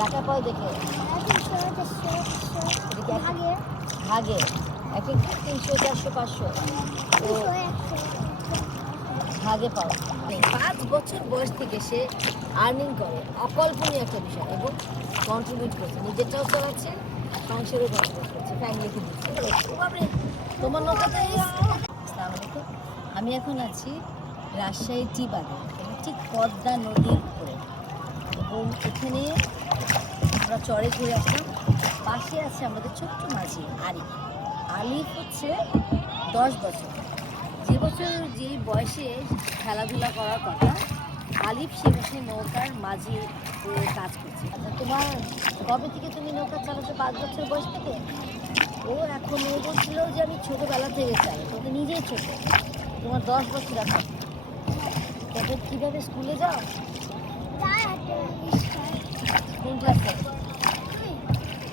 টাকা পাও দেখে। ভাগে। এক এক তিনশো চারশো পাঁচশো। তো ভাগে পাও। পাঁচ বছর বয়স থেকে সে আর্নিং করে। অকল্পনীয় একটা বিষয় এবং কন্ট্রিবিউট করছে। নিজেরটাও চালাচ্ছে সংসারও কন্ট্রিবিউট করছে ফ্যামিলিকে দিচ্ছে। তোমার নৌকাতে আসসালামু আলাইকুম আমি এখন আছি রাজশাহী টি বাজার ঠিক পদ্মা নদীর উপরে। এবং এখানে আমরা চরে ঘুরে আসলাম। পাশে আছে আমাদের ছোট্ট মাঝি আরিফ। আলিফ হচ্ছে দশ বছর। যে বছর যে বয়সে খেলাধুলা করার কথা আলিফ সে বছর নৌকার মাঝি কাজ করছে। আচ্ছা তোমার কবে থেকে তুমি নৌকা চালাচ্ছো পাঁচ বছর বয়স থেকে? ও এখন ও বলছিল যে আমি ছোটোবেলা থেকে চাই তো নিজেই ছোটো। তোমার দশ বছর এখন। তারপর কীভাবে স্কুলে যাও? কোন ক্লাস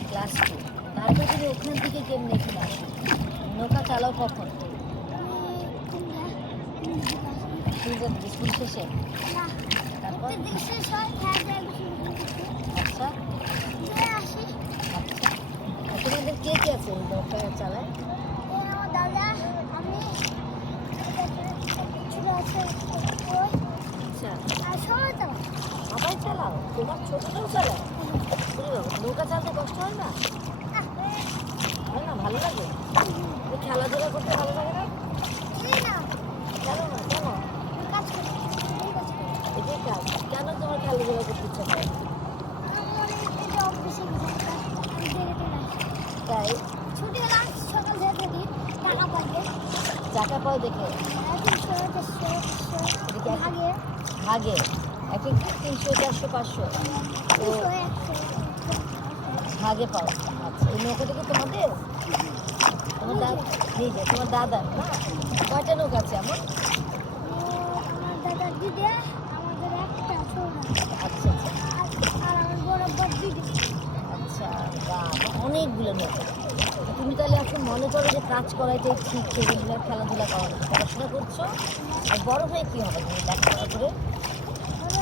ক্লাস টু তারপর তুমি ওখান থেকে কেমনি এখানে নৌকা চালাও কখন স্কুল শেষে তারপর আচ্ছা তোমাদের কে কে আছে এই চালায় ওই আচ্ছা আর সবাই তো সবাই চালাও তোমার বুঝলি? বাবা, নৌকা চালাতে কষ্ট হয় না? হয় না ভালো লাগে। খেলাধুলা করতে ভালো লাগে না? কেন না কেন? এটাই কাজ কেন তোমার খেলাধুলা করতে ইচ্ছা করে? তাই? ছুটি টাকা পাও দেখে। ভাগে। ভাগে? এক এক তিনশো, চারশো, পাঁচশো। ভাগে পাও। আচ্ছা এই নৌকাটা কি তোমাদের? তোমার দাদা নিজে তোমার দাদা কয়টা নৌকা আছে আমার? একটা আচ্ছা। আচ্ছা আচ্ছা অনেকগুলো নৌকা। তুমি তাহলে এখন মনে করো যে কাজ করাইটাই ঠিক, সেগুলো খেলাধুলা করা পড়াশোনা করছ। আর বড় হয়ে কী হবে? তুমি লেখাপড়া করে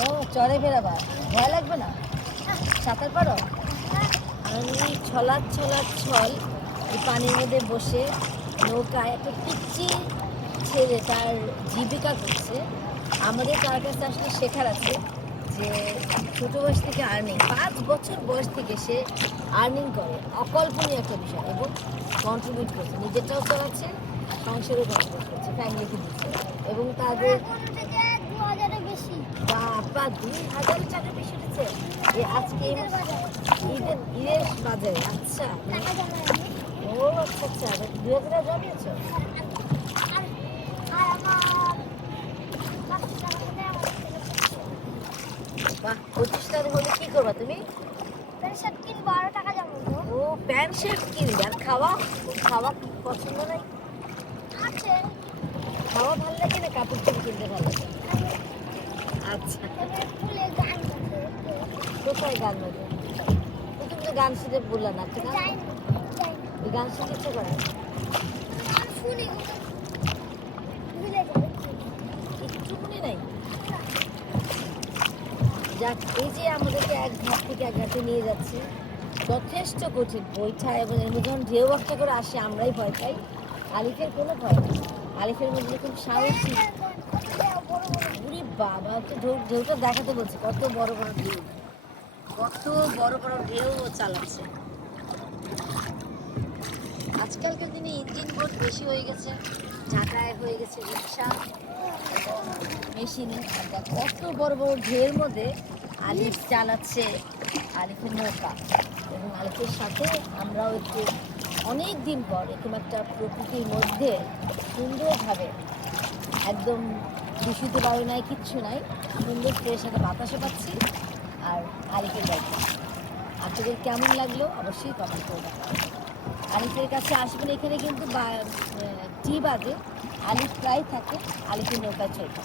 ও চড়ে বেরাবা ভয় লাগবে না? সাঁতার পারো? আমি ছলার ছলার ছল এই পানির মধ্যে বসে নৌকায় একটা পিচ্ছি ছেলে তার জীবিকা করছে আমাদের তার কাছে আসলে শেখার আছে যে ছোটো বয়স থেকে আর্নিং পাঁচ বছর বয়স থেকে সে আর্নিং করে। অকল্পনীয় একটা বিষয় এবং কন্ট্রিবিউট করছে। নিজেরটাও চালাচ্ছে, সংসারও কন্ট্রিবিউট করছে ফ্যামিলিকে দিচ্ছে। এবং তাদের হাজারের বেশি। বাবা দুই হাজার টাকা বেশি উঠেছে এ আজকে এই ঈদের ঈদের বাজারে আচ্ছা। ও আচ্ছা আচ্ছা। দুই হাজার জমিয়েছ পাঁচশো টাকা। বাহ পঁচিশ হলে কি করবা তুমি? প্যান্ট শার্ট কিনবো আরও টাকা জমাবো ও প্যান্ট শার্ট কিনবে। আর খাওয়া? খাওয়া পছন্দ নাই? আছে। খাওয়া ভালো লাগে না কাপড় কিনতে ভালো লাগে? আচ্ছা। আছে কোথায় গান বাজে? তুমি তো গান শিখে বললা না যাই যাই গান শিখতে ইচ্ছে করে? একটুকুনি নাই? যাক এই যে আমাদেরকে এক ঘাট থেকে এক ঘাটে নিয়ে যাচ্ছে। যথেষ্ট কঠিন বইটা এবং মধ্যে যখন ঢেউ একটা করে আসে আমরাই ভয় পাই। আলিফের কোনো ভয় নেই। আলিফের মধ্যে খুব সাহসী। বড় বাবা, তো ঢেউ, ঢেউটা দেখাতে বলছে, কত বড় বড় ঢেউ। কত বড় বড় ঢেউ চালাচ্ছে। আজকালকার দিনে ইঞ্জিন বোট বেশি হয়ে গেছে ঝাঁটায় হয়ে গেছে রিক্সা মেশিনে। কত বড় বড় ঢেউয়ের মধ্যে আলিফ চালাচ্ছে আলিফের নৌকা। এবং আলিফের সাথে আমরাও একটু অনেক দিন পর এরকম একটা প্রকৃতির মধ্যে সুন্দরভাবে একদম দূষিত বায়ু নাই, কিচ্ছু নাই। সুন্দর ফ্রেশ সাথে বাতাসও পাচ্ছি আর আলিফের বাড়িতে আপনাদের কেমন লাগল অবশ্যই কমেন্ট করে আলিফের কাছে আসবেন এখানে কিন্তু টি বাদে আলিফ প্রায় থাকে আলিফের নৌকায় চলবে